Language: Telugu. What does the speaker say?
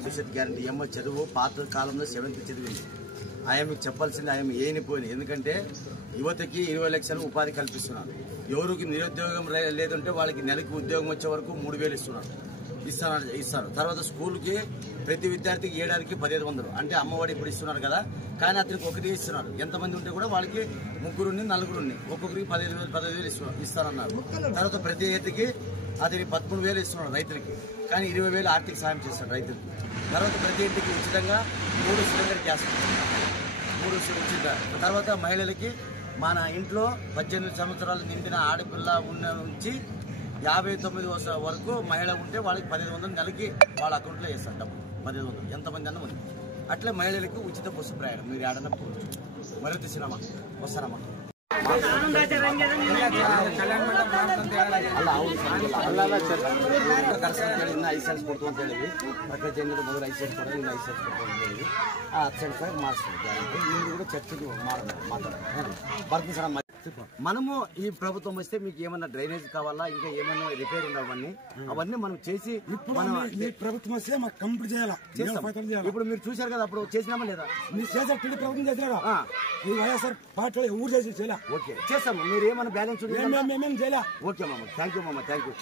భవిష్యత్ గ్యారంటీ ఏమో చదువు పాత కాలంలో 7th చదివింది. ఆయన మీకు చెప్పాల్సింది ఆయన ఏనిపోయింది. ఎందుకంటే యువతకి 20 లక్షలు ఉపాధి కల్పిస్తున్నారు. ఎవరికి నిరుద్యోగం లేదంటే వాళ్ళకి నెలకి ఉద్యోగం వచ్చే వరకు 3000 ఇస్తారు. తర్వాత స్కూల్కి ప్రతి విద్యార్థికి ఏడాదికి 1500 అంటే అమ్మఒడి ఇప్పుడు ఇస్తున్నారు కదా, కానీ అతనికి ఒకటి ఇస్తున్నారు. ఎంతమంది ఉంటే కూడా వాళ్ళకి 3 4 ఒక్కొక్కరికి 15,000 ఇస్తారన్నారు. తర్వాత ప్రతి రైతుకి అతనికి 13,000 ఇస్తున్నారు రైతులకి, కానీ 20,000 ఆర్థిక సాయం చేస్తాడు రైతులకి. తర్వాత ప్రతి ఇంటికి ఉచితంగా 3 సిలిండర్ గ్యాస్, 3 ఉచిత. తర్వాత మహిళలకి మన ఇంట్లో 18 సంవత్సరాలు నిండిన ఆడపిల్ల నుంచి 59 వరకు మహిళ ఉంటే వాళ్ళకి 1500 నెలకి వాళ్ళ అకౌంట్లో వేస్తారు డబ్బు. 1500 ఎంతమంది అన్న ఉంది. అట్లే మహిళలకి ఉచిత బస్సు ప్రయాణం. మీరు ఆడనప్పుడు మరొక సినిమా వస్తారమ్మా. ಐಸೆಲ್ಸ್ ಕೊಡ್ತು ಅಂತ ಹೇಳಿದ್ವಿ. ಪ್ರತಿ ಜನರ ಮೊದಲು ಐಸೆಲ್ಸ್ ಕೊಡೋದು, ಇನ್ನು ಐಸೆಲ್ಸ್ ಕೊಡ್ತು ಅಂತ ಹೇಳಿದ್ವಿ. ಆ 10 ರೂಪಾಯಿ ಮಾಡಿಸ್ತೀವಿ ಗ್ಯಾರಂಟಿ. ನಿಮ್ದು కూడా చర్చకి మాట్లాడాలి. బర్త్ సార్ మనము ఈ ప్రభుత్వం వస్తే మీకు ఏమన్నా డ్రైనేజ్ కావాలా, ఇంకా ఏమన్నా రిపేర్ అవన్నీ మనం చేసి ప్రభుత్వం వస్తే మాకు కంప్లీట్ చేయాలి. ఇప్పుడు మీరు చూసారు కదా, అప్పుడు చేసినామా లేదా? మీరు చేసారు, టీడీ ప్రభుత్వం చేసినా వైఎస్ఆర్ పార్టీ ఊరు చేసి చేయాలి. ఓకే చేస్తాము. మీరు ఏమన్నా బ్యాలెన్స్ మేము చేయాలి. ఓకే మామ, థ్యాంక్ యూ మామ, థ్యాంక్ యూ.